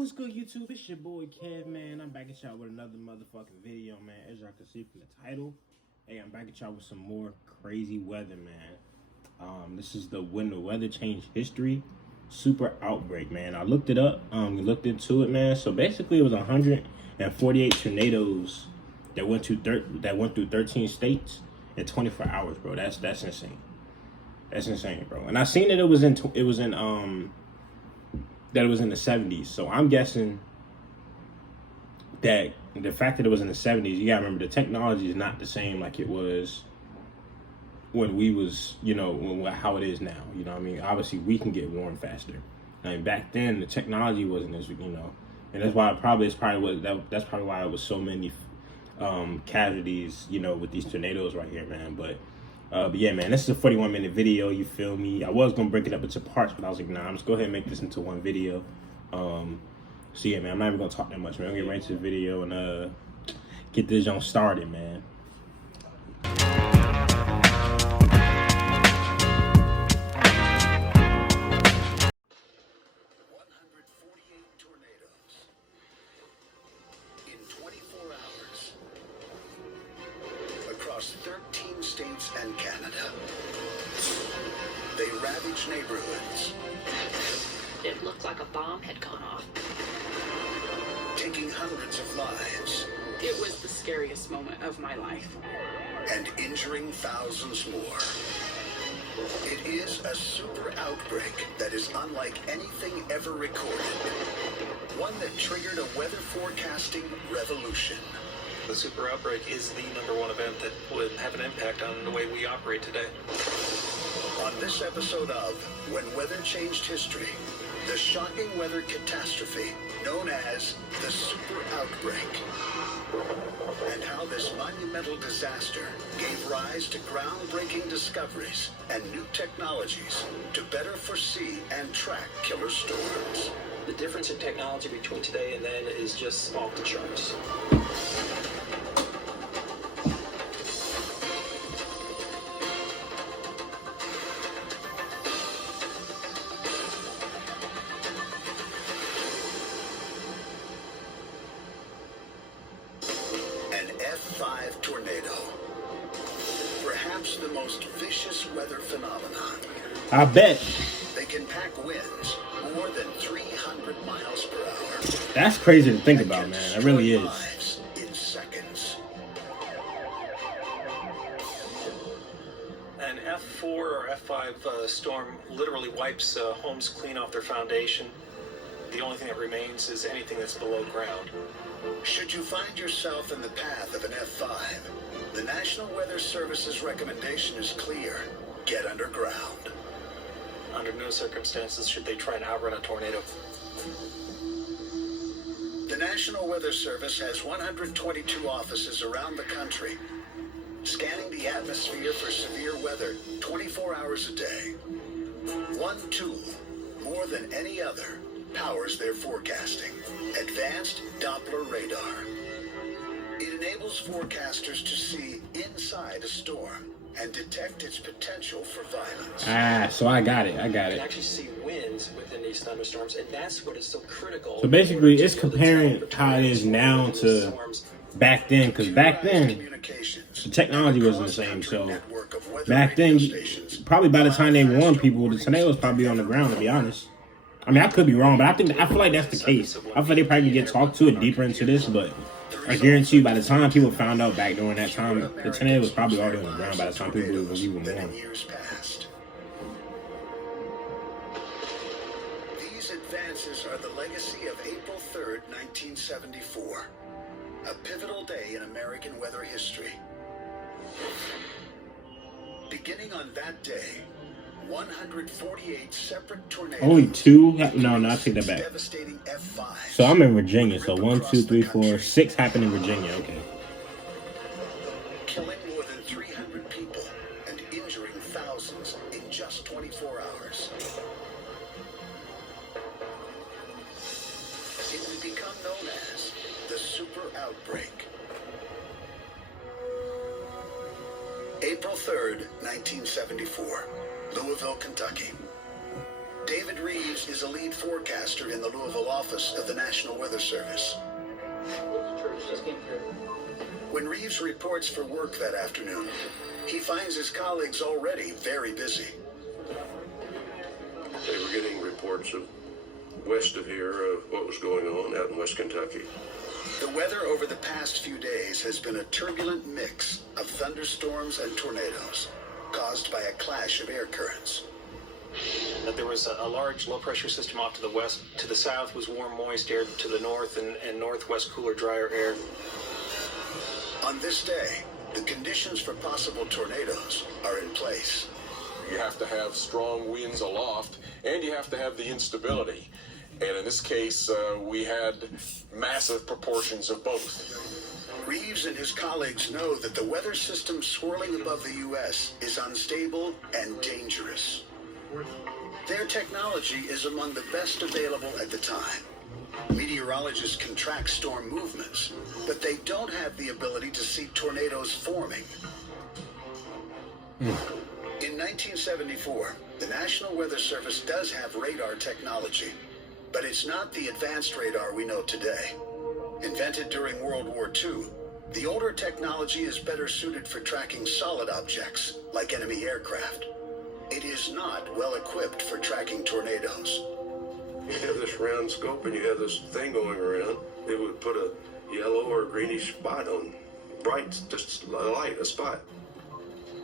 What's good, YouTube? It's your boy Kev, man. I'm back at y'all with another motherfucking video, man. As y'all can see from the title, hey, I'm back at y'all with some more crazy weather, man. This is when the weather changed history, super outbreak, man. I looked it up, looked into it, man. So basically, it was 148 tornadoes that went through 13 states in 24 hours, bro. That's insane. That's insane, bro. And I seen that it was in the 70s. So I'm guessing that the fact that it was in the 70s, you gotta remember the technology is not the same like it was when we was, how it is now. You know what I mean? Obviously, we can get warm faster. I mean, back then the technology wasn't as, and that's why that's probably why it was so many casualties, with these tornadoes right here, man. But yeah, man, this is a 41-minute video, you feel me? I was gonna break it up into parts, but I was like, nah, I'm just go ahead and make this into one video. So yeah, man, I'm not even gonna talk that much, man. I'm gonna get right into the video and get this on started, man. Across 13 states and Canada. They ravaged neighborhoods. It looked like a bomb had gone off. Taking hundreds of lives. It was the scariest moment of my life. And injuring thousands more. It is a super outbreak that is unlike anything ever recorded. One that triggered a weather forecasting revolution. The super outbreak is the #1 event that would have an impact on the way we operate today. On this episode of When Weather Changed History, the shocking weather catastrophe known as the super outbreak, and how this monumental disaster gave rise to groundbreaking discoveries and new technologies to better foresee and track killer storms. The difference in technology between today and then is just off the charts. An F5 tornado. Perhaps the most vicious weather phenomenon. I bet. They can pack winds more than 300 miles per hour. That's crazy to think about, man. It really is. Lives in seconds. An F4 or F5 storm literally wipes homes clean off their foundation. The only thing that remains is anything that's below ground. Should you find yourself in the path of an F5, the National Weather Service's recommendation is clear. Get underground. Under no circumstances should they try and outrun a tornado. The National Weather Service has 122 offices around the country, scanning the atmosphere for severe weather 24 hours a day. One tool, more than any other, powers their forecasting: advanced Doppler radar. It enables forecasters to see inside a storm and detect its potential for violence. So I got it. You can actually see winds within these thunderstorms, and that's what is so critical. So basically, it's comparing how it is now to back then, because back then the technology wasn't the same. So back then, probably by the time they warned people, the tornado was probably on the ground. To be honest, I mean, I could be wrong, but I feel like that's the case. I feel like they probably get talked to it deeper into this, but I guarantee you, by the time people found out back during that time, the tornado was probably already on the ground by the time people were even born. Years past. These advances are the legacy of April 3rd, 1974, a pivotal day in American weather history. Beginning on that day, 148 separate tornadoes. Only two? No, I take that back. Devastating F5. So I'm in Virginia. So 1, 2, 3, 4, 6 happened in Virginia. Okay. Killing more than 300 people and injuring thousands in just 24 hours. It would become known as the super outbreak. April 3rd, 1974, Louisville, Kentucky. David Reeves is a lead forecaster in the Louisville office of the National Weather Service. When Reeves reports for work that afternoon, he finds his colleagues already very busy. They were getting reports of west of here of what was going on out in West Kentucky. The weather over the past few days has been a turbulent mix of thunderstorms and tornadoes caused by a clash of air currents. There was a large low-pressure system off to the west. To the south was warm, moist air. To the north and northwest, cooler, drier air. On this day, the conditions for possible tornadoes are in place. You have to have strong winds aloft, and you have to have the instability. And in this case, we had massive proportions of both. Reeves and his colleagues know that the weather system swirling above the U.S. is unstable and dangerous. Their technology is among the best available at the time. Meteorologists can track storm movements, but they don't have the ability to see tornadoes forming. In 1974, the National Weather Service does have radar technology, but it's not the advanced radar we know today. Invented during World War II, the older technology is better suited for tracking solid objects, like enemy aircraft. It is not well equipped for tracking tornadoes. You have this round scope and you have this thing going around. It would put a yellow or greenish spot on, bright, just a light, a spot.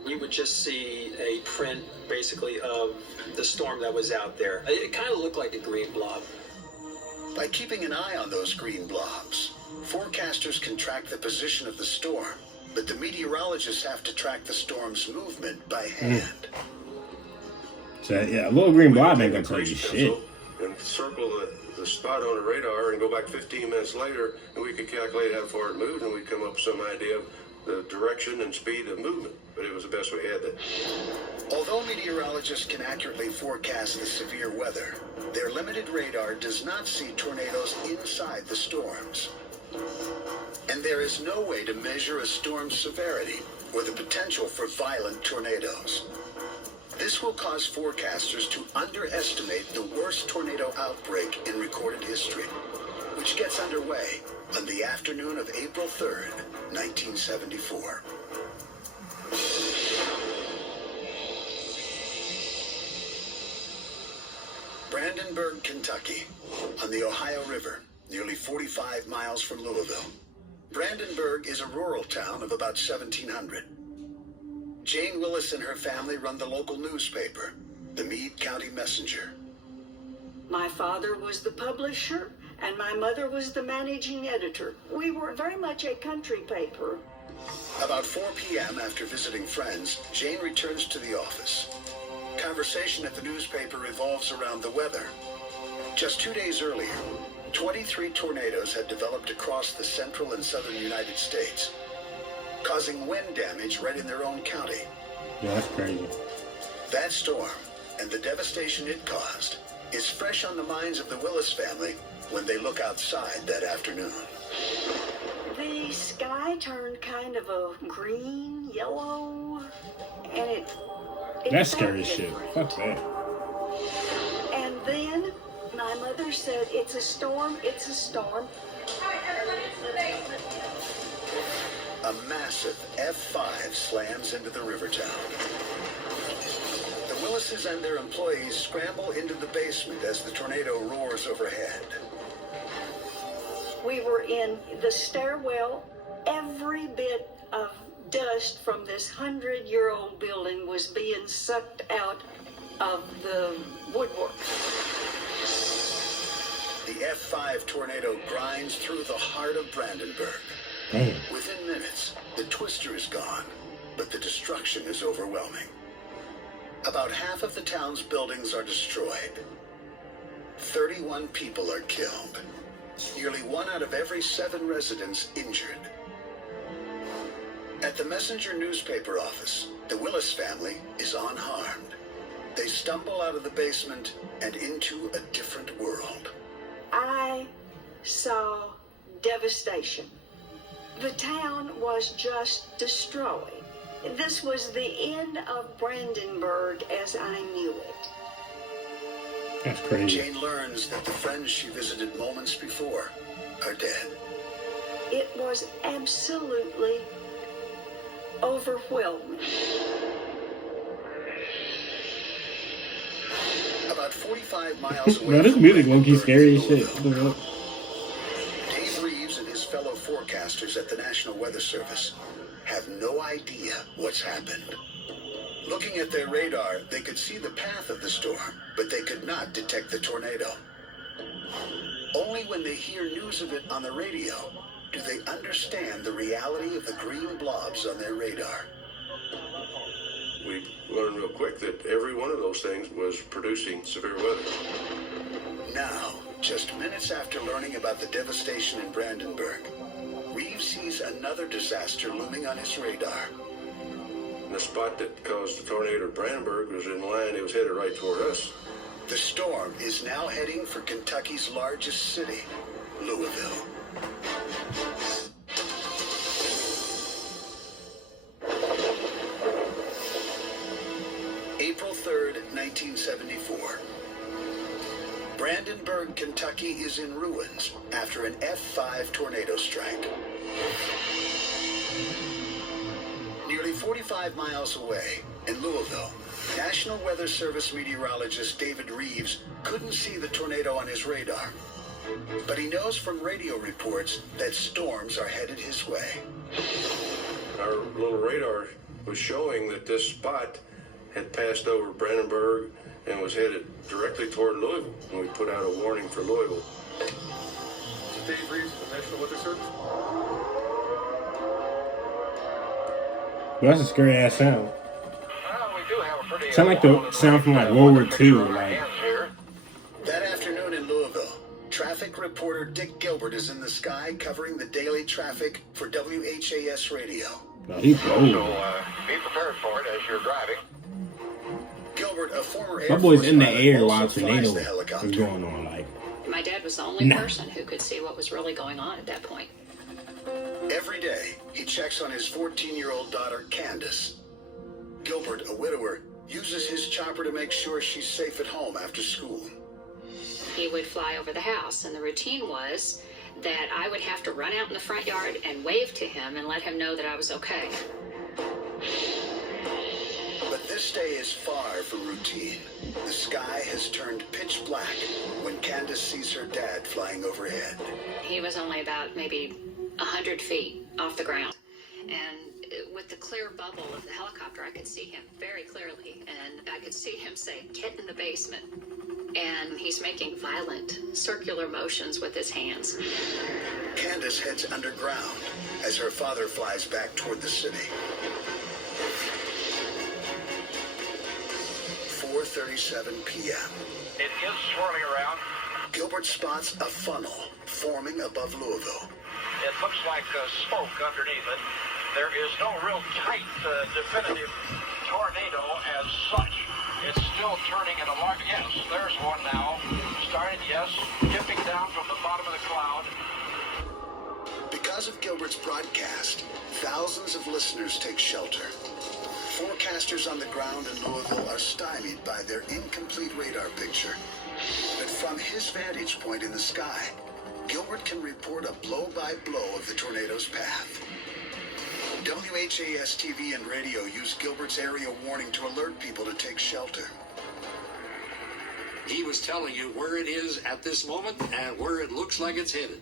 You would just see a print, basically, of the storm that was out there. It kind of looked like a green blob. By keeping an eye on those green blobs, forecasters can track the position of the storm, but the meteorologists have to track the storm's movement by hand. So yeah, a little green blob ain't gonna tell you shit. And circle the spot on a radar and go back 15 minutes later, and we could calculate how far it moved, and we'd come up with some idea of the direction and speed of movement. But it was the best we had then. Although meteorologists can accurately forecast the severe weather, their limited radar does not see tornadoes inside the storms. And there is no way to measure a storm's severity or the potential for violent tornadoes. This will cause forecasters to underestimate the worst tornado outbreak in recorded history, which gets underway on the afternoon of April 3rd, 1974. Brandenburg, Kentucky, on the Ohio River, nearly 45 miles from Louisville. Brandenburg is a rural town of about 1,700. Jane Willis and her family run the local newspaper, the Meade County Messenger. My father was the publisher, and my mother was the managing editor. We were very much a country paper. About 4 p.m. after visiting friends, Jane returns to the office. Conversation at the newspaper revolves around the weather. Just 2 days earlier, 23 tornadoes had developed across the central and southern United States, causing wind damage right in their own county. Yeah, that's crazy. That storm and the devastation it caused is fresh on the minds of the Willis family when they look outside that afternoon. The sky turned kind of a green, yellow, and it That's felt scary as shit. different. Fuck that. And then my mother said, "It's a storm, it's a storm." A massive F5 slams into the river town. The Willises and their employees scramble into the basement as the tornado roars overhead. We were in the stairwell. Every bit of dust from this 100-year-old building was being sucked out of the woodwork. The F5 tornado grinds through the heart of Brandenburg. Damn. Within minutes, the twister is gone, but the destruction is overwhelming. About half of the town's buildings are destroyed. 31 people are killed. Nearly 1 out of every 7 residents injured. At the Messenger newspaper office, the Willis family is unharmed. They stumble out of the basement and into a different world. I saw devastation. The town was just destroyed. This was the end of Brandenburg as I knew it. That's crazy. Jane learns that the friends she visited moments before are dead. It was absolutely overwhelming. About 45 miles away Bro, this from music low-key Brandenburg, scary as shit. Louisville, Dave Reeves and his fellow forecasters at the National Weather Service have no idea what's happened. Looking at their radar, they could see the path of the storm, but they could not detect the tornado. Only when they hear news of it on the radio do they understand the reality of the green blobs on their radar. We learned real quick that every one of those things was producing severe weather. Now, just minutes after learning about the devastation in Brandenburg, Reeves sees another disaster looming on his radar. The spot that caused the tornado at Brandenburg was in line. It was headed right toward us. The storm is now heading for Kentucky's largest city, Louisville. April 3rd, 1974. Brandenburg, Kentucky is in ruins after an F5 tornado strike. Nearly 45 miles away, in Louisville, National Weather Service meteorologist David Reeves couldn't see the tornado on his radar. But he knows from radio reports that storms are headed his way. Our little radar was showing that this spot had passed over Brandenburg and was headed directly toward Louisville. And we put out a warning for Louisville. Dave Reeves, the National Weather Service. That's a scary ass sound. Well, we do have a pretty Sound like the sound from like World War II. Like, That afternoon in Louisville, traffic reporter Dick Gilbert is in the sky covering the daily traffic for WHAS radio. no, he's So old. be prepared for it as you're driving. Gilbert, a former Air My boy's Force in the pilot, air also while a flies tornado the is helicopter. going on. Like, My dad was the only Nah. person who could see what was really going on at that point. Every day, he checks on his 14-year-old daughter, Candace. Gilbert, a widower, uses his chopper to make sure she's safe at home after school. He would fly over the house, and the routine was that I would have to run out in the front yard and wave to him and let him know that I was okay. But this day is far from routine. The sky has turned pitch black when Candace sees her dad flying overhead. He was only about maybe 100 feet off the ground. And with the clear bubble of the helicopter, I could see him very clearly. And I could see him say, "Get in the basement." And he's making violent circular motions with his hands. Candace heads underground as her father flies back toward the city. 4:37 p.m. It is swirling around. Gilbert spots a funnel forming above Louisville. It looks like smoke underneath it. There is no real tight, definitive tornado as such. It's still turning in a large. Yes, there's one now. Started, yes, dipping down from the bottom of the cloud. Because of Gilbert's broadcast, thousands of listeners take shelter. Forecasters on the ground in Louisville are stymied by their incomplete radar picture. But from his vantage point in the sky, Gilbert can report a blow-by-blow of the tornado's path. WHAS TV and radio use Gilbert's area warning to alert people to take shelter. He was telling you where it is at this moment and where it looks like it's headed.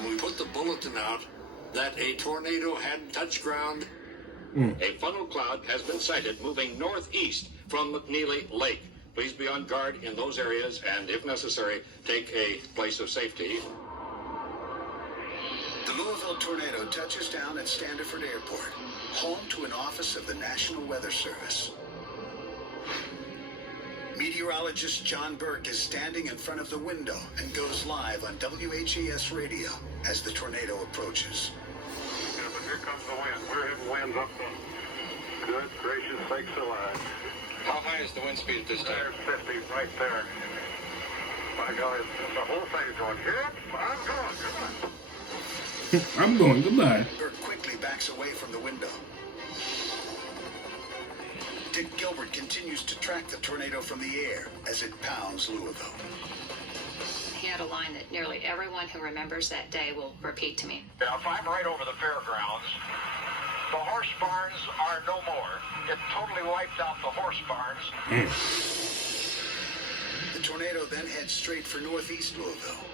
When we put the bulletin out that a tornado hadn't touched ground. A funnel cloud has been sighted moving northeast from McNeely Lake. Please be on guard in those areas and, if necessary, take a place of safety. The Louisville tornado touches down at Standiford Airport, home to an office of the National Weather Service. Meteorologist John Burke is standing in front of the window and goes live on WHAS radio as the tornado approaches. Yeah, but here comes the wind. We're hitting winds up the good gracious sakes alive. How high is the wind speed at this time? There's 50 right there. My God, the whole thing's going, yep, I'm going. Come on. I'm going. Goodbye. Burke quickly backs away from the window. Dick Gilbert continues to track the tornado from the air as it pounds Louisville. He had a line that nearly everyone who remembers that day will repeat to me. Now, if I'm right over the fairgrounds, the horse barns are no more. It totally wiped out the horse barns. The tornado then heads straight for northeast Louisville.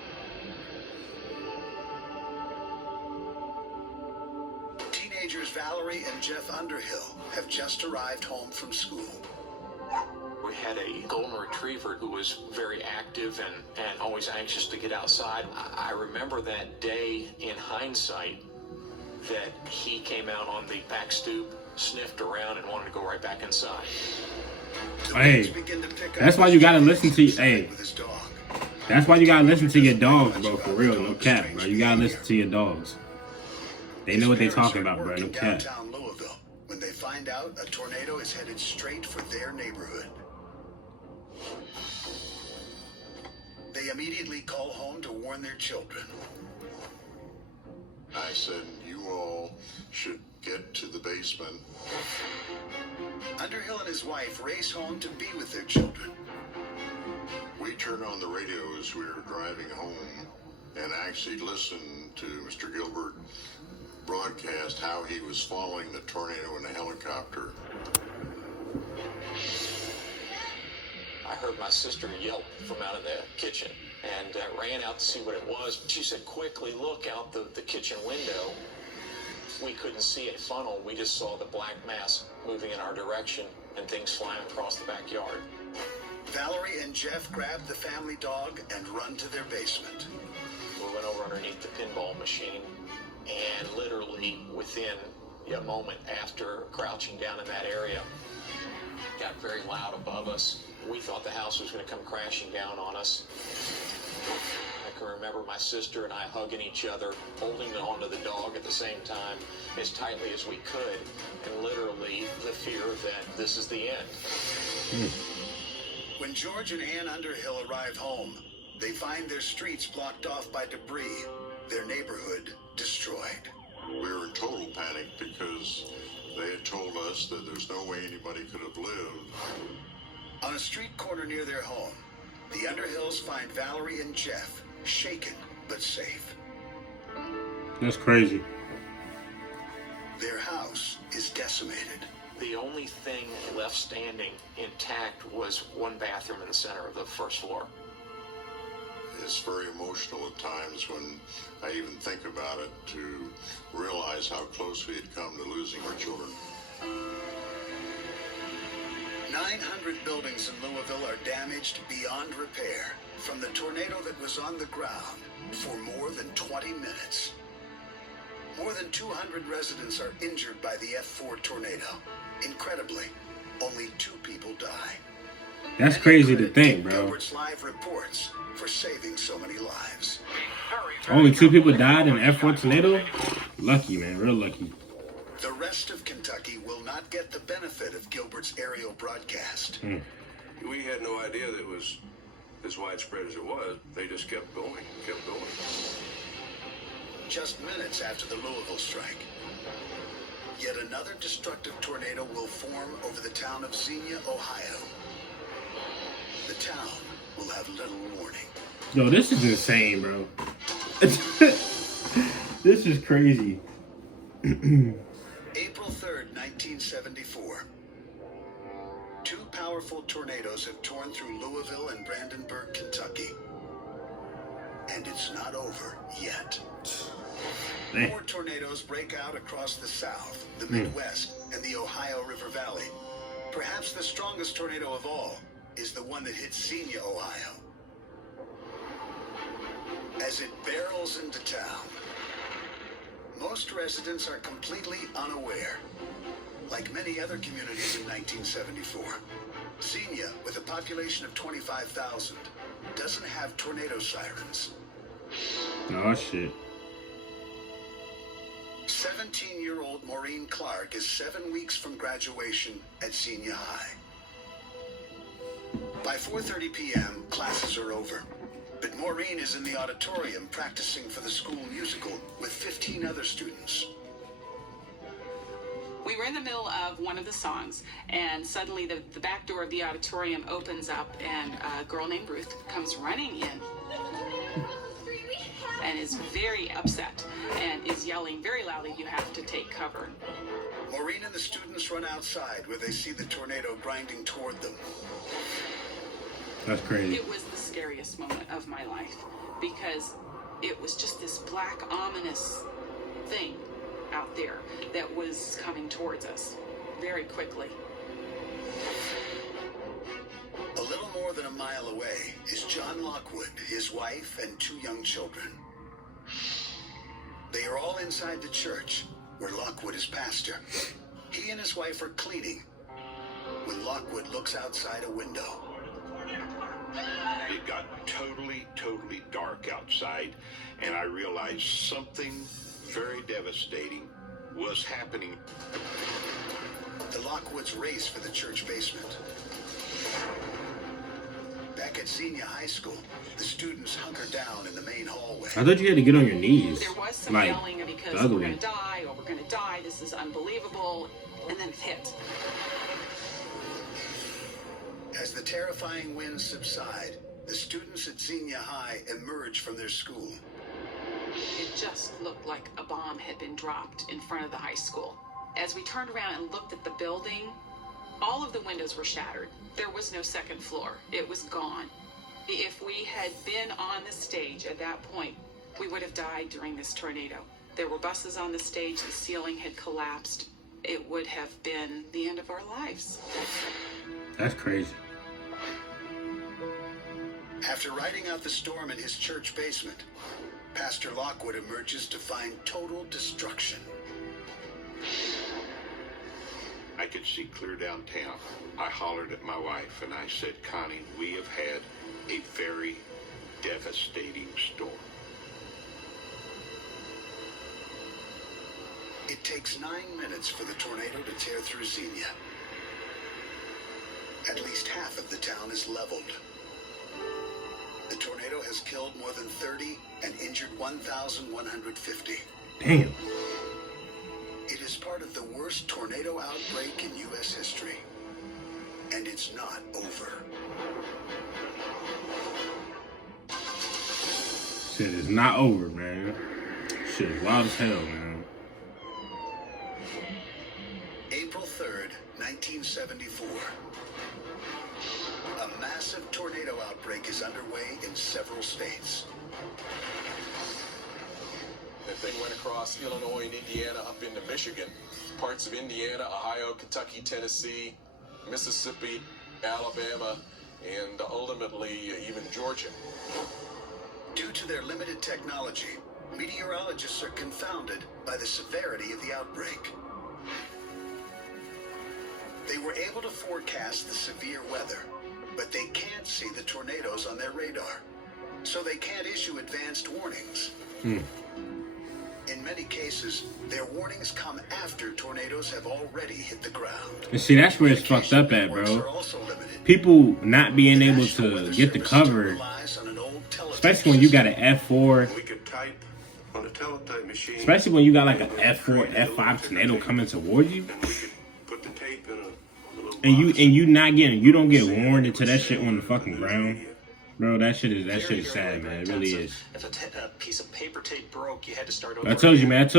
Teenagers Valerie and Jeff Underhill have just arrived home from school. We had a golden retriever who was very active and always anxious to get outside. I remember that day in hindsight that he came out on the back stoop, sniffed around, and wanted to go right back inside. Hey, that's why you gotta listen to. Hey, that's why you gotta listen to your dogs, bro. For real, no cap, bro. You gotta listen to your dogs. They know what they're talking about, bro. No cap. Downtown Louisville, when they find out a tornado is headed straight for their neighborhood. They immediately call home to warn their children. I said, you all should get to the basement. Underhill and his wife race home to be with their children. We turned on the radio as we were driving home and actually listened to Mr. Gilbert broadcast how he was following the tornado in a helicopter. I heard my sister yelp from out of the kitchen and ran out to see what it was. She said, quickly look out the kitchen window. We couldn't see a funnel. We just saw the black mass moving in our direction and things flying across the backyard. Valerie and Jeff grab the family dog and run to their basement. We went over underneath the pinball machine, and literally within a moment after crouching down in that area, it got very loud above us. We thought the house was going to come crashing down on us. I can remember my sister and I hugging each other, holding onto the dog at the same time as tightly as we could, and literally the fear that this is the end. When George and Ann Underhill arrive home, they find their streets blocked off by debris, their neighborhood destroyed. We were in total panic because they had told us that there's no way anybody could have lived. On a street corner near their home, the Underhills find Valerie and Jeff shaken but safe. That's crazy. Their house is decimated. The only thing left standing intact was one bathroom in the center of the first floor. It's very emotional at times when I even think about it, to realize how close we had come to losing our children. 900 buildings in Louisville are damaged beyond repair from the tornado that was on the ground for more than 20 minutes. More than 200 residents are injured by the F4 tornado. Incredibly, only 2 people die. That's crazy to think, bro. Gilbert's live reports for saving so many lives. Only 2 people died in an F4 tornado? Lucky, man. Real lucky. The rest of Kentucky will not get the benefit of Gilbert's aerial broadcast. We had no idea that it was as widespread as it was. They just kept going, kept going. Just minutes after the Louisville strike, yet another destructive tornado will form over the town of Xenia, Ohio. The town will have little warning. Yo, this is insane, bro. This is crazy. April 3rd, 1974. 2 powerful tornadoes have torn through Louisville and Brandenburg, Kentucky. And it's not over yet. More tornadoes break out across the South, the Midwest, and the Ohio River Valley. Perhaps the strongest tornado of all is the one that hit Xenia, Ohio. As it barrels into town, most residents are completely unaware. Like many other communities in 1974, Xenia, with a population of 25,000, doesn't have tornado sirens. Oh, shit. 17-year-old Maureen Clark is 7 weeks from graduation at Xenia High. By 4:30 p.m., classes are over. But Maureen is in the auditorium practicing for the school musical with 15 other students. We were in the middle of one of the songs, and suddenly the back door of the auditorium opens up, and a girl named Ruth comes running in and is very upset and is yelling very loudly, "You have to take cover." Maureen and the students run outside where they see the tornado grinding toward them. That's crazy. It was the scariest moment of my life because it was just this black, ominous thing out there that was coming towards us very quickly. A little more than a mile away is John Lockwood, his wife, and 2 young children. They are all inside the church, where Lockwood is pastor. He and his wife are cleaning when Lockwood looks outside a window. It got totally dark outside, and I realized something very devastating was happening. The Lockwoods race for the church basement. Back at Xenia High School, the students hunker down in the main hallway. I thought you had to get on your knees. There was some like, yelling because the other we're way. going to die, or we're going to die, this is unbelievable, and then it hit. As the terrifying winds subside, the students at Xenia High emerge from their school. It just looked like a bomb had been dropped in front of the high school. As we turned around and looked at the building, all of the windows were shattered. There was no second floor. It was gone. If we had been on the stage at that point, we would have died during this tornado. There were buses on the stage. The ceiling had collapsed. It would have been the end of our lives. That's crazy. After riding out the storm in his church basement, Pastor Lockwood emerges to find total destruction. I could see clear downtown. I hollered at my wife and I said, "Connie, we have had a very devastating storm." It takes 9 minutes for the tornado to tear through Xenia. At least half of the town is leveled. The tornado has killed more than 30 and injured 1,150. Damn. It is part of the worst tornado outbreak in U.S. history. And it's not over. Shit is not over, man. Shit is wild as hell, man. April 3rd, 1974. A massive tornado outbreak is underway in several states. That thing went across Illinois and Indiana up into Michigan, parts of Indiana, Ohio, Kentucky, Tennessee, Mississippi, Alabama, and ultimately even Georgia. Due to their limited technology, meteorologists are confounded by the severity of the outbreak. They were able to forecast the severe weather, but they can't see the tornadoes on their radar, so they can't issue advanced warnings. In many cases, their warnings come after tornadoes have already hit the ground. And see, that's where it's fucked up at, bro. People not being able to get the cover, especially when you got an F4, We could type on a teletype machine. especially when you got like an F4, F5 tornado coming towards you, Put the tape in a little and you not getting, you don't get warned until that shit on the fucking ground. Bro, that shit is sad, man. It really is. If a piece of paper tape broke, you had to start over. I told you, man.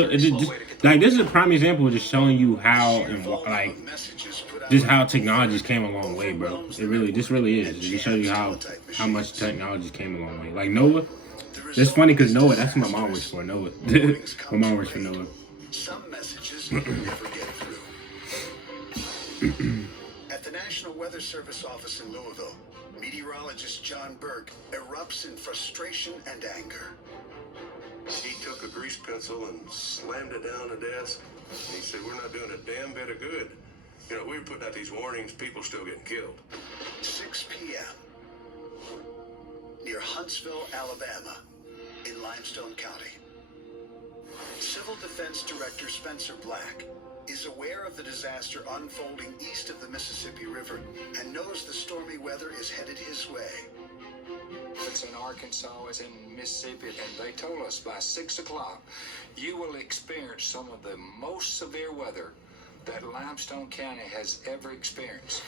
Like, this is a prime example of just showing you how and like just how technologies came a long way, bro. This really is. It just shows you how much technologies came a long way. Like Noah, it's funny because Noah, that's what my mom works for. Noah, my mom works for Noah. Some messages never get through. At the National Weather Service office in Louisville, meteorologist John Burke erupts in frustration and anger. He took a grease pencil and slammed it down the desk. And he said, "We're not doing a damn bit of good. You know, we were putting out these warnings, people still getting killed." 6 p.m. near Huntsville, Alabama, in Limestone County. Civil Defense Director Spencer Black is aware of the disaster unfolding east of the Mississippi River and knows the stormy weather is headed his way. It's in Arkansas, it's in Mississippi, and they told us by 6 o'clock you will experience some of the most severe weather that Limestone County has ever experienced.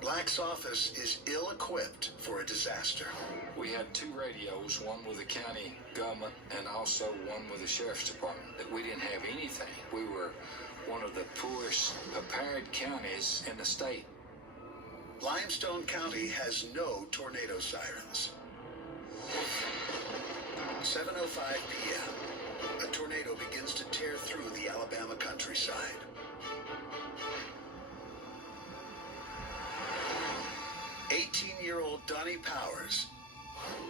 Black's office is ill-equipped for a disaster. We had 2 radios, one with the county government and also one with the sheriff's department. That we didn't have anything. We were one of the poorest prepared counties in the state. Limestone County has no tornado sirens. 7:05 p.m. A tornado begins to tear through the Alabama countryside. "18-year-old Donnie Powers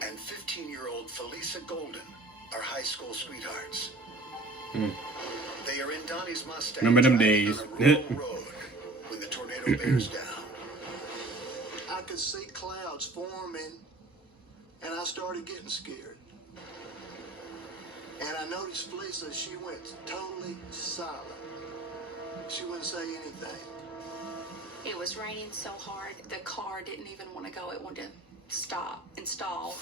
and 15-year-old Felisa Golden are high school sweethearts. They are in Donnie's Mustang. Remember them days. On a rural road when the tornado bears down. I could see clouds forming, and I started getting scared. And I noticed Felisa, she went totally silent. She wouldn't say anything. It was raining so hard, the car didn't even want to go. It wanted to stop and stall.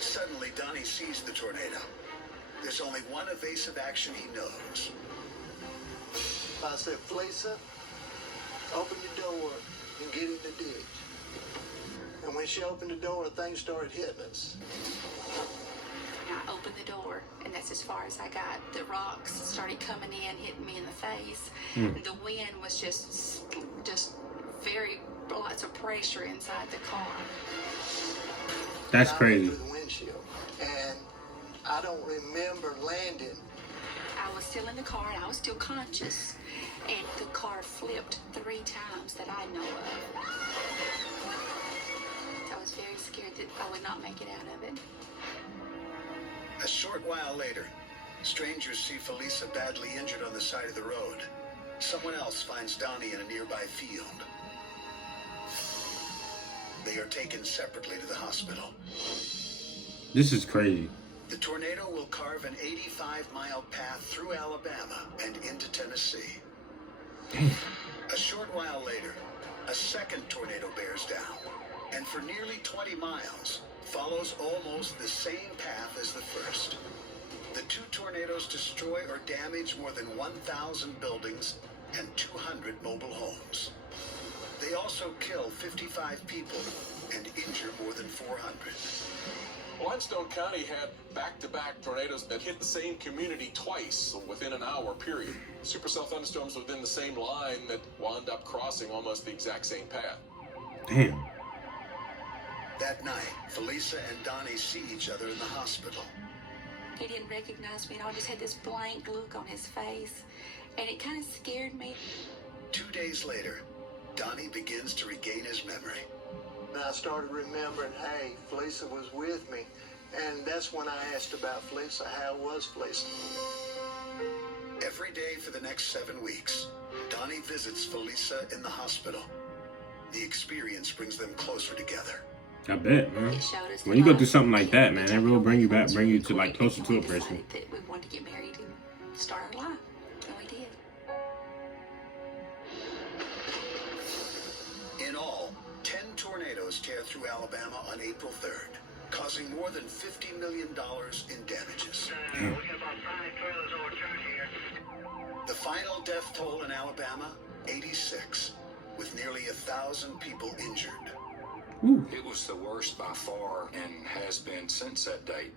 Suddenly, Donnie sees the tornado. There's only one evasive action he knows. I said, Felisa, open your door and get in the ditch. And when she opened the door, things started hitting us. I opened the door, and that's as far as I got. The rocks started coming in, hitting me in the face. The wind was just very, lots of pressure inside the car. That's crazy. Through the windshield, and I don't remember landing. I was still in the car, and I was still conscious, and the car flipped 3 times that I know of. I was very scared that I would not make it out of it. A short while later, strangers see Felisa badly injured on the side of the road. Someone else finds Donnie in a nearby field. They are taken separately to the hospital. This is crazy. The tornado will carve an 85-mile path through Alabama and into Tennessee. A short while later, a second tornado bears down, and for nearly 20 miles, follows almost the same path as the first. The 2 tornadoes destroy or damage more than 1,000 buildings and 200 mobile homes. They also kill 55 people and injure more than 400. Limestone County had back-to-back tornadoes that hit the same community twice within an hour period. Supercell thunderstorms within the same line that wound up crossing almost the exact same path. Damn. That night, Felisa and Donnie see each other in the hospital. He didn't recognize me, and I just had this blank look on his face, and it kind of scared me. 2 days later, Donnie begins to regain his memory. And I started remembering, hey, Felisa was with me. And that's when I asked about Felisa. How was Felisa? Every day for the next 7 weeks, Donnie visits Felisa in the hospital. The experience brings them closer together. I bet, man. When you go through something like that, man, it will bring you back, bring you to like closer to a person. That we wanted to get married and start our life, and we did. In all, 10 tornadoes tear through Alabama on April 3rd, causing more than $50 million in damages. The final death toll in Alabama, 86, with nearly 1,000 people injured. It was the worst by far and has been since that date.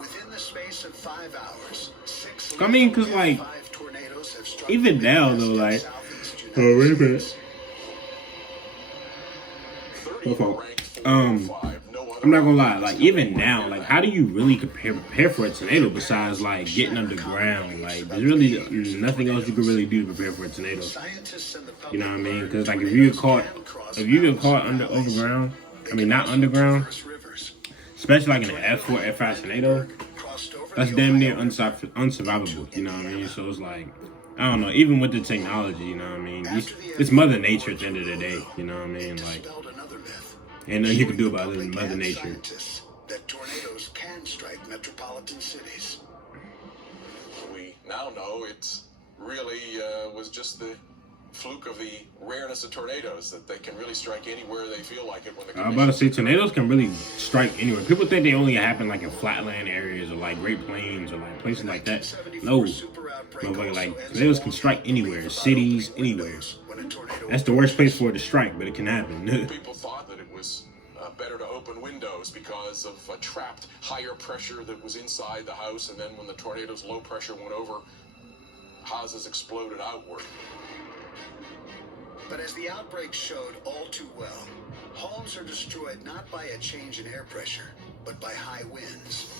Within the space of 5 hours, 6 I mean, cause like, tornadoes have struck even now though, like, oh wait a minute. I'm not gonna lie, like even now, like how do you really prepare for a tornado besides like getting underground? Like there's really nothing else you can really do to prepare for a tornado. You know what I mean? Because like if you get caught overground, I mean not underground, especially like in an F4, F5 tornado, that's damn near unsurvivable. You know what I mean? So it's like, I don't know, even with the technology, you know what I mean? It's Mother Nature at the end of the day, you know what I mean? Like, ain't nothing you can do about it than Mother Nature. That tornadoes can strike metropolitan cities. We now know it's really was just the fluke of the rareness of tornadoes, that they can really strike anywhere they feel like it when the I'm about to say tornadoes can really strike anywhere. People think they only happen like in flatland areas or like Great Plains or like places like that. No, but like tornadoes can strike anywhere, cities, anywhere. That's the worst place for it to strike, but it can happen. People thought that it was better to open windows because of a trapped higher pressure that was inside the house, and then when the tornado's low pressure went over, houses exploded outward. But as the outbreak showed all too well, homes are destroyed not by a change in air pressure, but by high winds.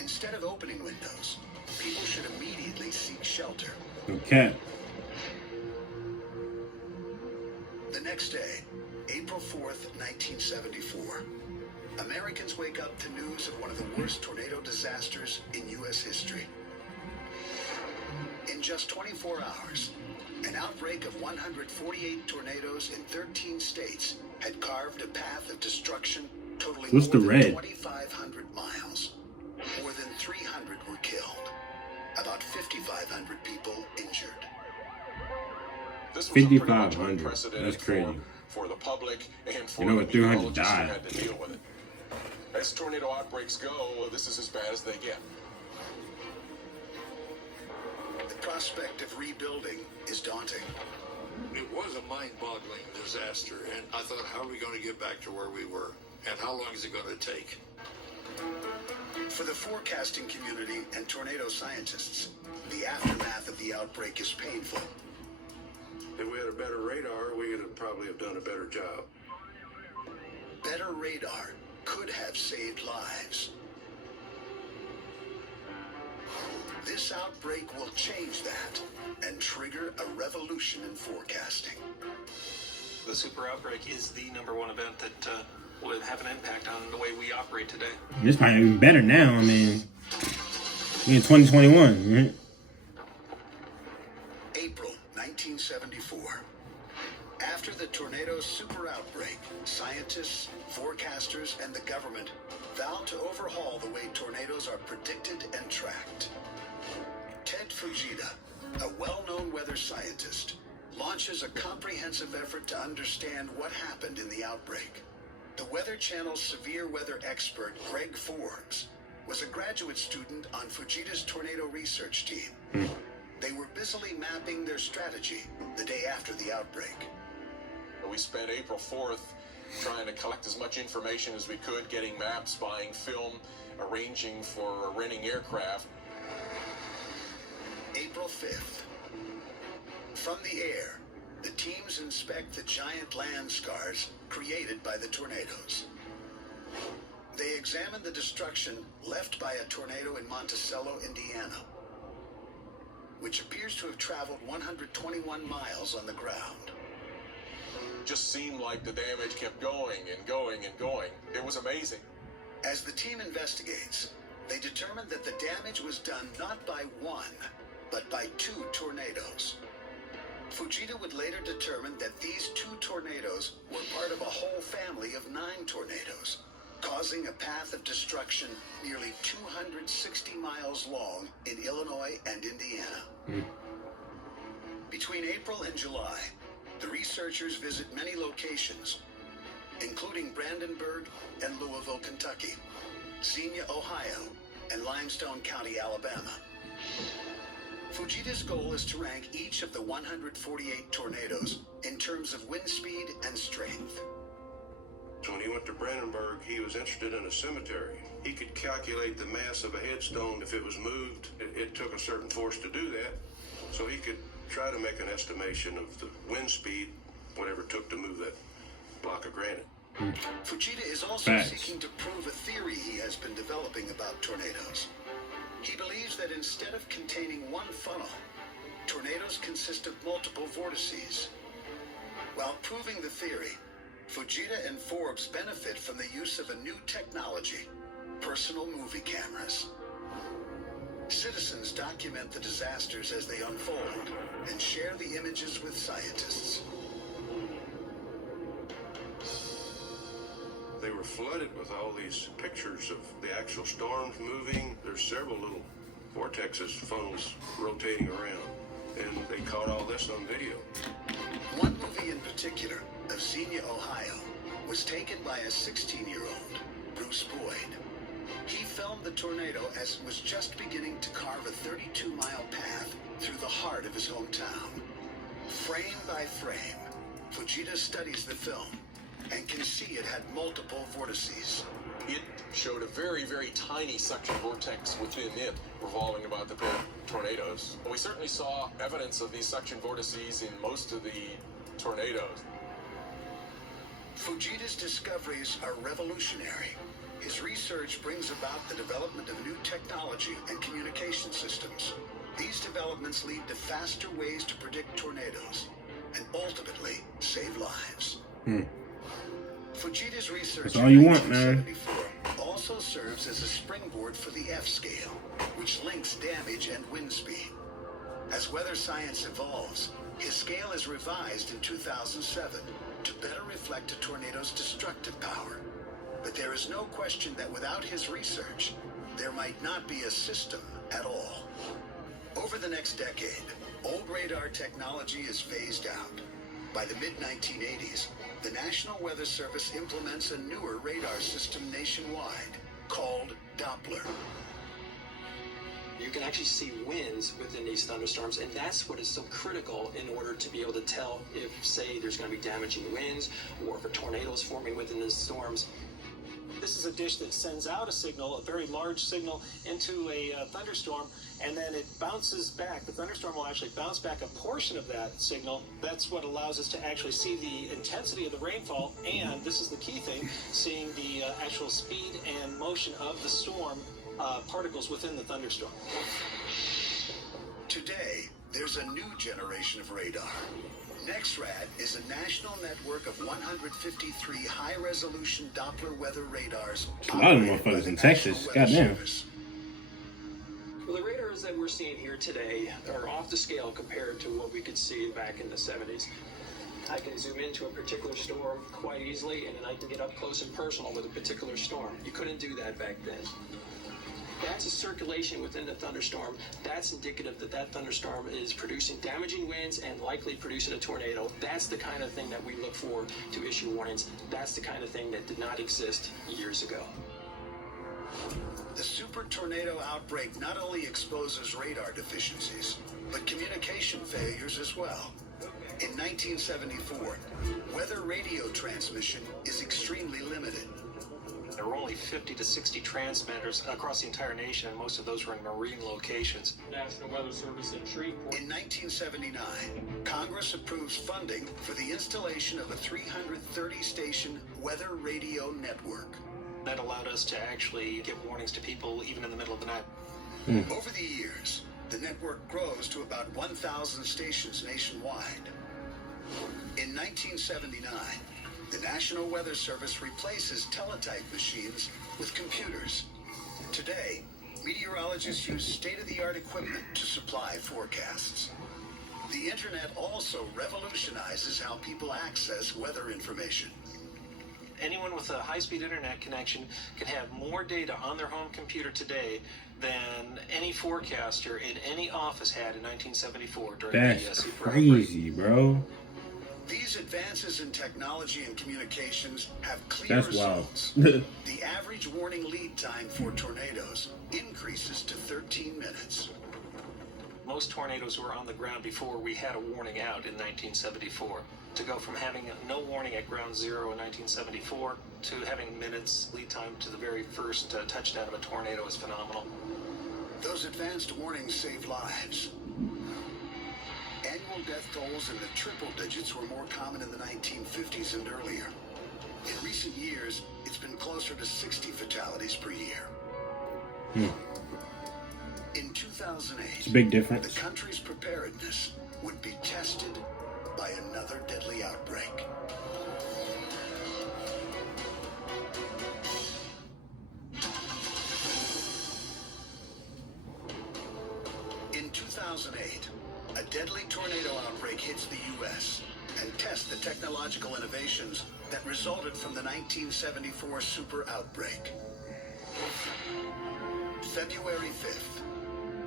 Instead of opening windows, people should immediately seek shelter. Okay. The next day, April 4th, 1974, Americans wake up to news of one of the worst tornado disasters in U.S. history. In just 24 hours, an outbreak of 148 tornadoes in 13 states had carved a path of destruction totaling What's the more red? than 2,500 miles. More than 300 were killed. About 5,500 people injured. This was a pretty much 5,500. unprecedented That's crazy. for the public and for You know the what, 300 meteorologists who died. had to deal with it. As tornado outbreaks go, this is as bad as they get. The prospect of rebuilding is daunting. It was a mind-boggling disaster, and I thought, how are we going to get back to where we were? And how long is it going to take? For the forecasting community and tornado scientists, the aftermath of the outbreak is painful. If we had a better radar, we could probably have done a better job. Better radar could have saved lives. This outbreak will change that and trigger a revolution in forecasting. The super outbreak is the #1 event that would have an impact on the way we operate today. This probably even better now. I mean, we're in 2021, right? April 1974. After the tornado super outbreak, scientists, forecasters, and the government vowed to overhaul the way tornadoes are predicted and tracked. Ted Fujita, a well-known weather scientist, launches a comprehensive effort to understand what happened in the outbreak. The Weather Channel's severe weather expert, Greg Forbes, was a graduate student on Fujita's tornado research team. They were busily mapping their strategy the day after the outbreak. We spent April 4th trying to collect as much information as we could, getting maps, buying film, arranging for renting aircraft. April 5th. From the air, the teams inspect the giant land scars created by the tornadoes. They examine the destruction left by a tornado in Monticello, Indiana, which appears to have traveled 121 miles on the ground. Just seemed like the damage kept going and going and going. It was amazing. As the team investigates, they determined that the damage was done not by one, but by 2 tornadoes. Fujita would later determine that these 2 tornadoes were part of a whole family of 9 tornadoes, causing a path of destruction nearly 260 miles long in Illinois and Indiana. Between April and July, the researchers visit many locations, including Brandenburg and Louisville, Kentucky, Xenia, Ohio, and Limestone County, Alabama. Fujita's goal is to rank each of the 148 tornadoes in terms of wind speed and strength. When he went to Brandenburg, he was interested in a cemetery. He could calculate the mass of a headstone. If it was moved, it took a certain force to do that. So he could try to make an estimation of the wind speed, whatever it took to move that block of granite. Fujita is also seeking to prove a theory he has been developing about tornadoes. He believes that instead of containing one funnel, tornadoes consist of multiple vortices. While proving the theory, Fujita and Forbes benefit from the use of a new technology, personal movie cameras. Citizens document the disasters as they unfold and share the images with scientists. They were flooded with all these pictures of the actual storms moving. There's several little vortexes, funnels rotating around. and they caught all this on video. One movie in particular, of Xenia, Ohio, was taken by a 16-year-old, Bruce Boyd. He filmed the tornado as it was just beginning to carve a 32-mile path through the heart of his hometown. Frame by frame, Fujita studies the film and can see it had multiple vortices. It showed a very, very tiny suction vortex within it revolving about the tornadoes. We certainly saw evidence of these suction vortices in most of the tornadoes. Fujita's discoveries are revolutionary. His research brings about the development of new technology and communication systems. These developments lead to faster ways to predict tornadoes and ultimately save lives. Fujita's research That's all you want, man. also serves as a springboard for the F scale, which links damage and wind speed. As weather science evolves, his scale is revised in 2007 to better reflect a tornado's destructive power. But there is no question that without his research, there might not be a system at all. Over the next decade, old radar technology is phased out. By the mid-1980s, the National Weather Service implements a newer radar system nationwide called Doppler. You can actually see winds within these thunderstorms, and that's what is so critical in order to be able to tell if, say, there's going to be damaging winds or if a tornado is forming within the storms. This is a dish that sends out a signal, a very large signal, into a thunderstorm, and then it bounces back. The thunderstorm will actually bounce back a portion of that signal. That's what allows us to actually see the intensity of the rainfall, and this is the key thing, seeing the actual speed and motion of the storm particles within the thunderstorm. Today, there's a new generation of radar. NEXRAD is a national network of 153 high-resolution Doppler weather radars. A lot of motherfuckers in Texas. Goddamn. Well, the radars that we're seeing here today are off the scale compared to what we could see back in the 70s. I can zoom into a particular storm quite easily, and then I can get up close and personal with a particular storm. You couldn't do that back then. That's a circulation within the thunderstorm. That's indicative that that thunderstorm is producing damaging winds and likely producing a tornado. That's the kind of thing that we look for to issue warnings. That's the kind of thing that did not exist years ago. The super tornado outbreak not only exposes radar deficiencies, but communication failures as well. In 1974, weather radio transmission is extremely limited. There were only 50 to 60 transmitters across the entire nation, and most of those were in marine locations. National Weather Service in Shreveport. In 1979, Congress approves funding for the installation of a 330-station weather radio network. That allowed us to actually get warnings to people even in the middle of the night. Over the years, the network grows to about 1,000 stations nationwide. In 1979, the National Weather Service replaces teletype machines with computers. Today, meteorologists use state-of-the-art equipment to supply forecasts. The internet also revolutionizes how people access weather information. Anyone with a high-speed internet connection can have more data on their home computer today than any forecaster in any office had in 1974 during the super crazy, bro. These advances in technology and communications have clear results. Wild. The average warning lead time for tornadoes increases to 13 minutes. Most tornadoes were on the ground before we had a warning out in 1974. To go from having no warning at ground zero in 1974 to having minutes lead time to the very first touchdown of a tornado is phenomenal. Those advanced warnings save lives. Annual death tolls in the triple digits were more common in the 1950s and earlier. In recent years, it's been closer to 60 fatalities per year. In 2008, it's a big difference. The country's preparedness would be tested by another deadly outbreak. In 2008, a deadly tornado outbreak hits the U.S. and tests the technological innovations that resulted from the 1974 super outbreak. February 5th.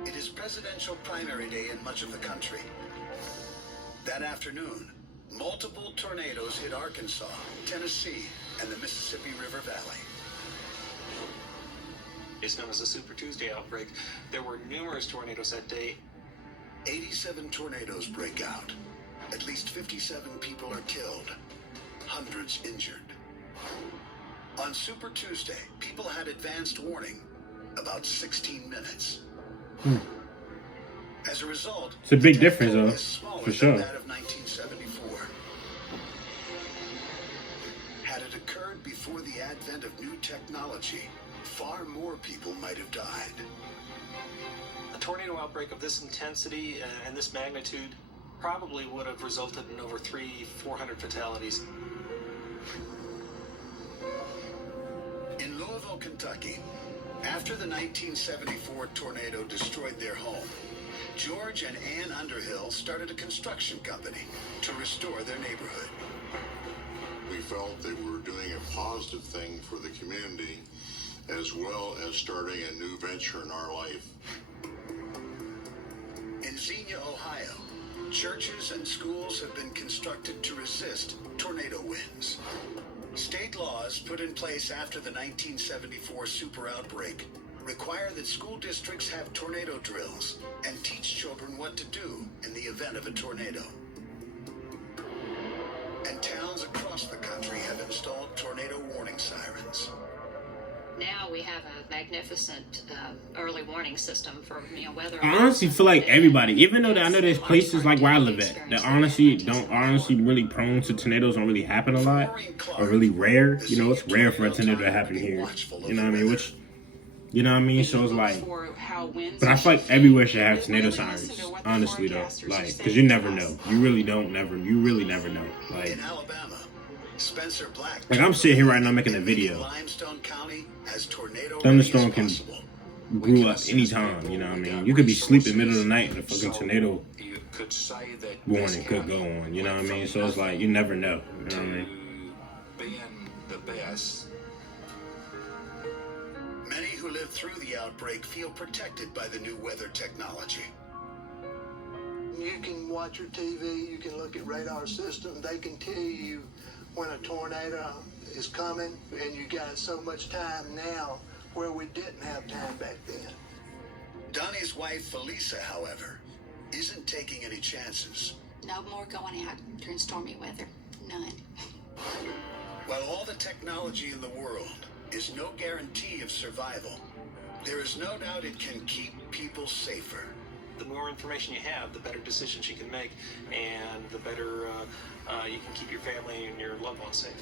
It is presidential primary day in much of the country. That afternoon, multiple tornadoes hit Arkansas, Tennessee, and the Mississippi River Valley. It's known as the Super Tuesday outbreak. There were numerous tornadoes that day. 87 tornadoes break out. At least 57 people are killed, hundreds injured. On Super Tuesday, people had advanced warning, about 16 minutes. As a result, it's a big difference, though, for sure. That of 1974. Had it occurred before the advent of new technology, far more people might have died. A tornado outbreak of this intensity and this magnitude probably would have resulted in over 400 fatalities. In Louisville, Kentucky, after the 1974 tornado destroyed their home, George and Ann Underhill started a construction company to restore their neighborhood. We felt that we were doing a positive thing for the community as well as starting a new venture in our life. In Xenia, Ohio, churches and schools have been constructed to resist tornado winds. State laws put in place after the 1974 super outbreak require that school districts have tornado drills and teach children what to do in the event of a tornado. And towns across the country have installed tornado warning sirens. Now we have a magnificent early warning system for weather. I honestly feel like everybody, even though I know there's places like where I live at that honestly really prone to tornadoes, don't really happen a lot, or really rare. It's rare for a tornado to happen here. You know what I mean? So it's like, but I feel like everywhere should have tornado sirens. Honestly, though, like, because you never know. You really never know. Like, In Alabama, Spencer Black, like I'm sitting here right now making a video. Limestone County has tornado Thunderstorm can brew up anytime, you know what I mean? You could be sleeping middle of the night and a fucking tornado warning could go on, you know what I mean? So it's like, you never know, you know what I mean? Being the best. Many who lived through the outbreak feel protected by the new weather technology. You can watch your TV, you can look at radar system, they can tell you when a tornado is coming, and you got so much time now where we didn't have time back then. Donnie's wife, Felisa, however, isn't taking any chances. No more going out during stormy weather. None. While all the technology in the world is no guarantee of survival, there is no doubt it can keep people safer. The more information you have, the better decisions you can make, and the better you can keep your family and your loved ones safe.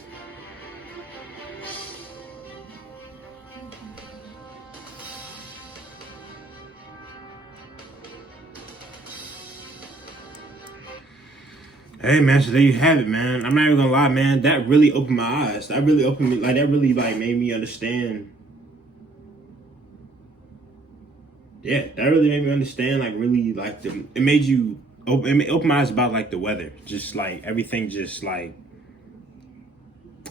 Hey man, so there you have it, man. I'm not even gonna lie, man. That really opened my eyes. That really made me understand. Yeah, that really made me understand, it opened my eyes about, like, the weather. Just, like, everything just, like,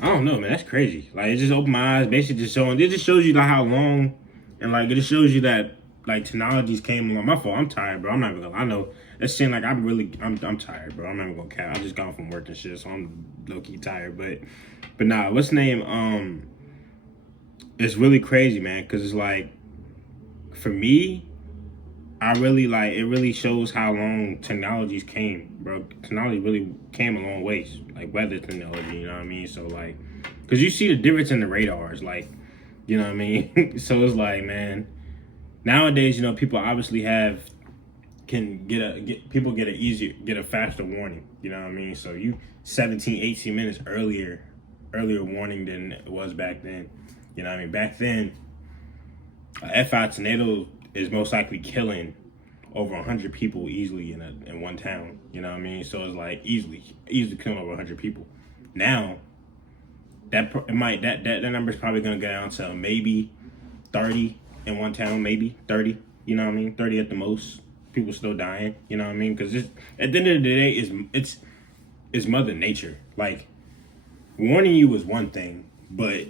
I don't know, man, that's crazy. Like, it just opened my eyes, basically just showing, it just shows you, like, how long, and, like, it just shows you that, like, technologies came along. My fault, I'm tired, bro, I'm not even gonna, I know, it seemed like I'm tired, bro, I'm not even gonna count. I just got from work and shit, so I'm low-key tired, but nah, what's the name, it's really crazy, man, because it's, like, for me, it really shows how long technologies came, bro. Technology really came a long ways, like weather technology, you know what I mean? So, like, because you see the difference in the radars, like, you know what I mean? So it's like, man, nowadays, people obviously can get a faster warning, you know what I mean? So you 17, 18 minutes earlier warning than it was back then, you know what I mean? Back then, a F5 tornado is most likely killing over 100 people easily in one town, you know what I mean? So it's like easily killing over 100 people. Now, that number is probably gonna go down to maybe 30 in one town, maybe 30, you know what I mean? 30 at the most. People still dying, you know what I mean? Because at the end of the day, it's Mother Nature. Like, warning you is one thing, but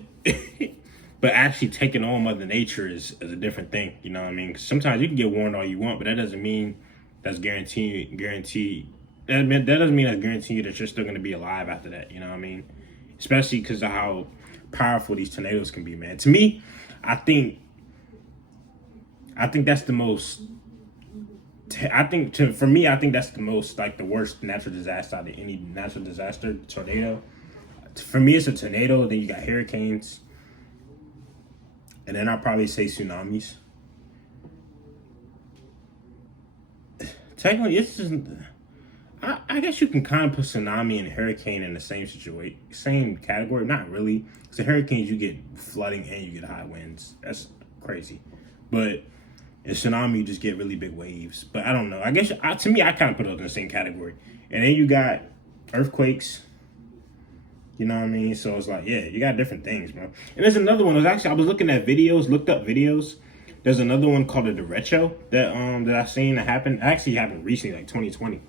but actually taking on Mother Nature is a different thing, you know what I mean? 'Cause sometimes you can get warned all you want, but that doesn't mean that's guaranteed that doesn't mean I guarantee you that you're still gonna be alive after that. You know what I mean? Especially because of how powerful these tornadoes can be, man. To me, I think that's the most. For me, I think that's the most, like, the worst natural disaster out of any natural disaster, tornado. For me, it's a tornado. Then you got hurricanes, and then I'll probably say tsunamis. Technically, it's just. I guess you can kind of put tsunami and hurricane in the same category. Not really. So hurricanes, you get flooding and you get high winds. That's crazy. But in tsunami, you just get really big waves. But I don't know. I guess to me, I kind of put it in the same category. And then you got earthquakes. You know what I mean? So it's like, yeah, you got different things, bro. And there's another one. I was looking at videos, looked up videos. There's another one called a derecho that I seen that happened. Actually happened recently, like 2020.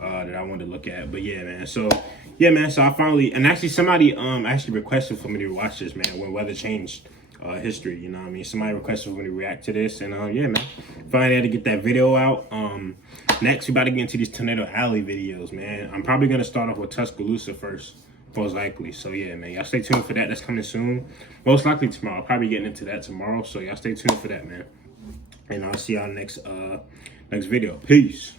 That I wanted to look at. But yeah, man. So I finally, and actually somebody actually requested for me to watch this, man, when weather changed history, you know what I mean? Somebody requested for me to react to this, and yeah, man. Finally had to get that video out. Next we about to get into these Tornado Alley videos, man. I'm probably gonna start off with Tuscaloosa first, most likely. So yeah, man, y'all stay tuned for that. That's coming soon. Most likely tomorrow. I'll probably getting into that tomorrow. So y'all stay tuned for that, man. And I'll see y'all next video. Peace.